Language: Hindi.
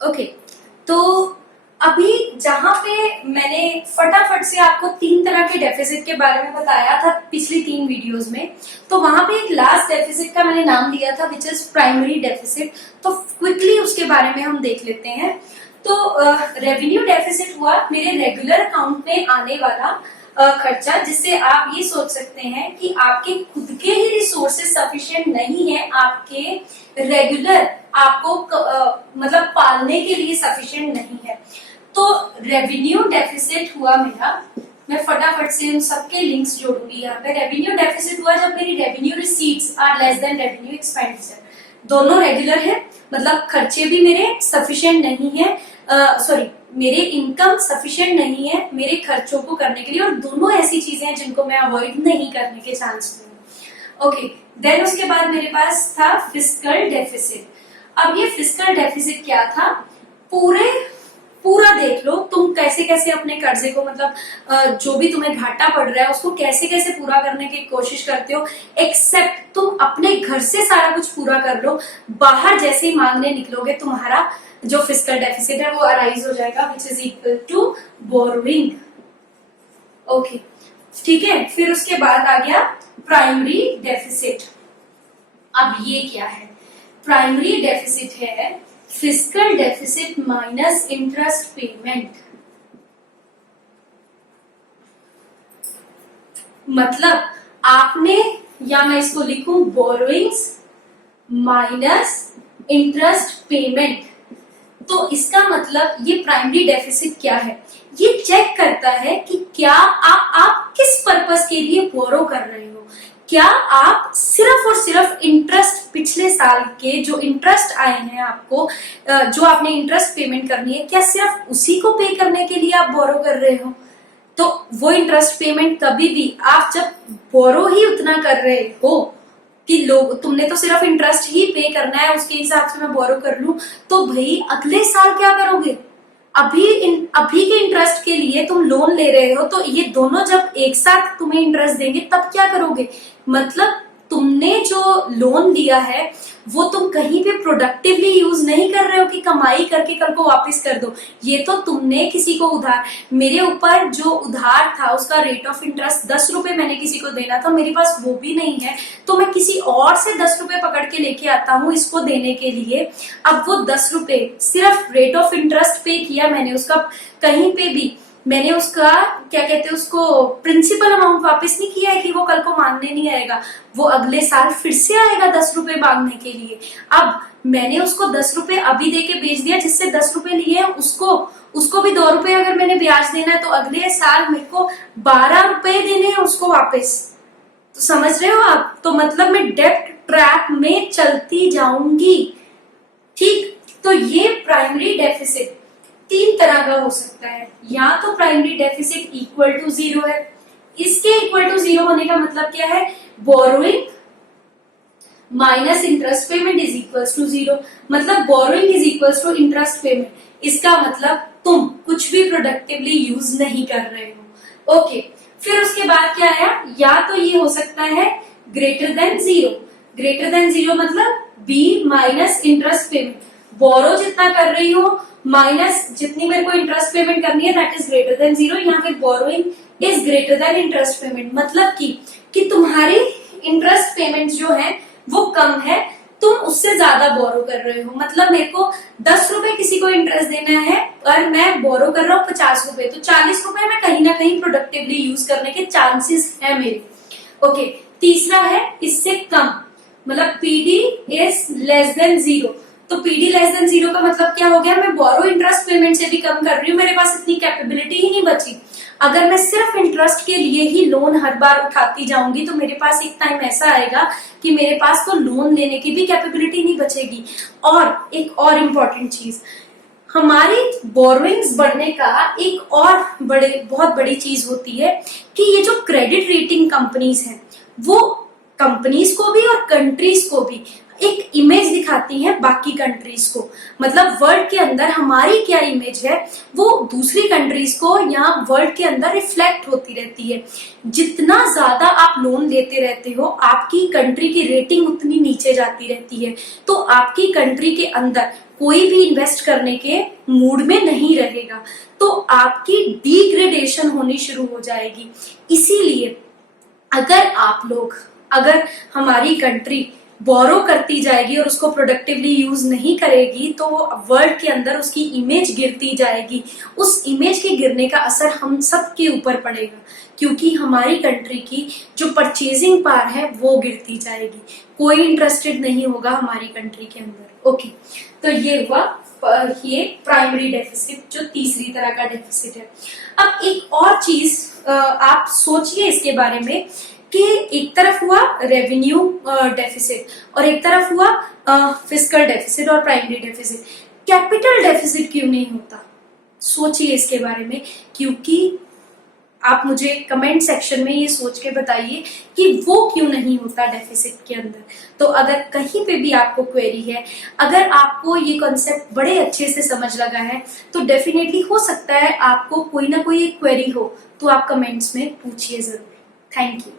ओके, तो अभी जहां पे मैंने फटाफट से आपको 3 तरह के डेफिसिट के बारे में बताया था पिछली 3 वीडियोस में, तो वहां पे एक लास्ट डेफिसिट का मैंने नाम दिया था विच इज प्राइमरी डेफिसिट। तो क्विकली उसके बारे में हम देख लेते हैं। तो रेवेन्यू डेफिसिट हुआ मेरे रेगुलर अकाउंट में आने वाला खर्चा, जिससे आप ये सोच सकते हैं कि आपके खुद के ही रिसोर्सेज सफिशिएंट नहीं है, आपके रेगुलर आपको मतलब पालने के लिए सफिशिएंट नहीं है। तो रेवेन्यू डेफिसिट हुआ मेरा, मैं फटाफट से उन सबके लिंक्स जोड़ूंगी यहाँ पे। रेवेन्यू डेफिसिट हुआ जब मेरी revenue receipts are less than revenue expenditure, दोनों रेगुलर है, मतलब खर्चे भी मेरे सफिशिएंट नहीं है, मेरे इनकम सफिशिएंट नहीं है मेरे खर्चों को करने के लिए, और दोनों ऐसी चीजें हैं जिनको मैं अवॉइड नहीं करने के चांस हूँ। ओके, देन उसके बाद मेरे पास था फिस्कल डेफिसिट। अब ये फिस्कल डेफिसिट क्या था, पूरा देख लो तुम कैसे कैसे अपने कर्जे को, मतलब जो भी तुम्हें घाटा पड़ रहा है उसको कैसे कैसे पूरा करने की कोशिश करते हो, एक्सेप्ट तुम अपने घर से सारा कुछ पूरा कर लो, बाहर जैसे ही मांगने निकलोगे तुम्हारा जो फिस्कल डेफिसिट है वो अराइज हो जाएगा, which is equal to borrowing. Okay, ठीक है। फिर उसके बाद आ गया प्राइमरी डेफिसिट। अब ये क्या है, प्राइमरी डेफिसिट है fiscal deficit minus interest payment. मतलब आपने, या मैं इसको लिखूं बोरोइंग्स माइनस इंटरेस्ट पेमेंट, तो इसका मतलब ये प्राइमरी डेफिसिट क्या है, ये चेक करता है कि क्या आप किस पर्पस के लिए बोरो कर रहे हो। क्या आप सिर्फ और सिर्फ इंटरेस्ट, पिछले साल के जो इंटरेस्ट आए हैं आपको, जो आपने इंटरेस्ट पेमेंट करनी है, क्या सिर्फ उसी को पे करने के लिए आप बोरो कर रहे हो। तो वो इंटरेस्ट पेमेंट कभी भी आप जब बोरो ही उतना कर रहे हो कि लोग, तुमने तो सिर्फ इंटरेस्ट ही पे करना है, उसके हिसाब से मैं बोरो कर लूं, तो भाई अगले साल क्या करोगे। अभी के इंटरेस्ट के लिए तुम लोन ले रहे हो, तो ये दोनों जब एक साथ तुम्हें इंटरेस्ट देंगे तब क्या करोगे। मतलब तुमने जो लोन लिया है वो तुम कहीं पे प्रोडक्टिवली यूज नहीं कर रहे हो कि कमाई करके कल को वापस कर दो। ये तो तुमने किसी को उधार, मेरे ऊपर जो उधार था उसका रेट ऑफ इंटरेस्ट 10 रुपए मैंने किसी को देना था, मेरे पास वो भी नहीं है, तो मैं किसी और से 10 रुपए पकड़ के लेके आता हूँ इसको देने के लिए। अब वो 10 रुपए सिर्फ रेट ऑफ इंटरेस्ट पे किया मैंने, उसका कहीं पे भी मैंने उसका क्या कहते हैं उसको प्रिंसिपल अमाउंट वापस नहीं किया है कि वो कल को मांगने नहीं आएगा, वो अगले साल फिर से आएगा 10 रुपए मांगने के लिए। अब मैंने उसको 10 रुपए अभी दे के बेच दिया, जिससे 10 रुपए लिए हैं उसको भी 2 रुपए अगर मैंने ब्याज देना है, तो अगले साल मेरे को 12 रुपए देने हैं उसको वापस। तो समझ रहे हो आप, तो मतलब मैं डेब्ट ट्रैप में चलती जाऊंगी। ठीक, तो ये प्राइमरी डेफिसिट 3 तरह का हो सकता है। या तो प्राइमरी डेफिसिट इक्वल टू 0 है, इसके इक्वल टू 0 होने का मतलब क्या है, borrowing minus interest payment is equal to 0, मतलब borrowing is equal to interest payment. इसका मतलब तुम कुछ भी प्रोडक्टिवली यूज नहीं कर रहे हो। ओके, फिर उसके बाद क्या आया, या तो ये हो सकता है ग्रेटर देन 0। ग्रेटर देन 0 मतलब बी माइनस इंटरेस्ट पेमेंट, बोरो जितना कर रही हो माइनस जितनी मेरे को इंटरेस्ट पेमेंट करनी है, दैट इज ग्रेटर देन 0, या फिर borrowing is greater than interest payment. मतलब कि तुम्हारी इंटरेस्ट पेमेंट जो है वो कम है, तुम उससे ज्यादा बोरो कर रहे हो। मतलब मेरे को 10 रुपए किसी को इंटरेस्ट देना है और मैं बोरो कर रहा हूँ 50 रुपए, तो 40 रुपए में कहीं ना कहीं प्रोडक्टिवली यूज करने के चांसेस है मेरे। ओके, तीसरा है इससे कम, मतलब पीडी इज लेस देन 0। तो पीडी लेस देन 0 का मतलब क्या हो गया, मैं बोरो इंटरेस्ट पेमेंट से भी कम कर रही हूँ, मेरे पास इतनी कैपेबिलिटी ही नहीं बची। अगर मैं सिर्फ इंटरेस्ट के लिए ही लोन हर बार उठाती जाऊंगी तो मेरे पास एक टाइम ऐसा आएगा कि मेरे पास तो लोन लेने की भी कैपेबिलिटी नहीं बचेगी। और एक और इम्पोर्टेंट चीज, हमारी बोरोइंग्स बढ़ने का एक और बहुत बड़ी चीज होती है कि ये जो क्रेडिट रेटिंग कंपनीज हैं, वो कंपनीज को भी और कंट्रीज को भी एक इमेज दिखाती हैं बाकी कंट्रीज को, मतलब वर्ल्ड के अंदर हमारी क्या इमेज है वो दूसरी कंट्रीज को या वर्ल्ड के अंदर रिफ्लेक्ट होती रहती है। जितना ज्यादा आप लोन लेते रहते हो आपकी कंट्री की रेटिंग उतनी नीचे जाती रहती है, तो आपकी कंट्री के अंदर कोई भी इन्वेस्ट करने के मूड में नहीं रहेगा, तो आपकी डिग्रेडेशन होनी शुरू हो जाएगी। इसीलिए अगर हमारी कंट्री बोरो करती जाएगी और उसको प्रोडक्टिवली यूज नहीं करेगी तो वर्ल्ड के अंदर उसकी इमेज गिरती जाएगी। उस इमेज के गिरने का असर हम सब के ऊपर पड़ेगा, क्योंकि हमारी कंट्री की जो परचेजिंग पावर है वो गिरती जाएगी, कोई इंटरेस्टेड नहीं होगा हमारी कंट्री के अंदर। ओके, तो ये हुआ ये प्राइमरी डेफिसिट जो तीसरी तरह का डेफिसिट है। अब एक और चीज आप सोचिए इसके बारे में कि एक तरफ हुआ रेवेन्यू डेफिसिट और एक तरफ हुआ फिस्कल डेफिसिट और प्राइमरी डेफिसिट, कैपिटल डेफिसिट क्यों नहीं होता? सोचिए इसके बारे में, क्योंकि आप मुझे कमेंट सेक्शन में ये सोच के बताइए कि वो क्यों नहीं होता डेफिसिट के अंदर। तो अगर कहीं पे भी आपको क्वेरी है, अगर आपको ये कॉन्सेप्ट बड़े अच्छे से समझ लगा है, तो डेफिनेटली हो सकता है आपको कोई ना कोई एक क्वेरी हो, तो आप कमेंट्स में पूछिए जरूर। Thank you.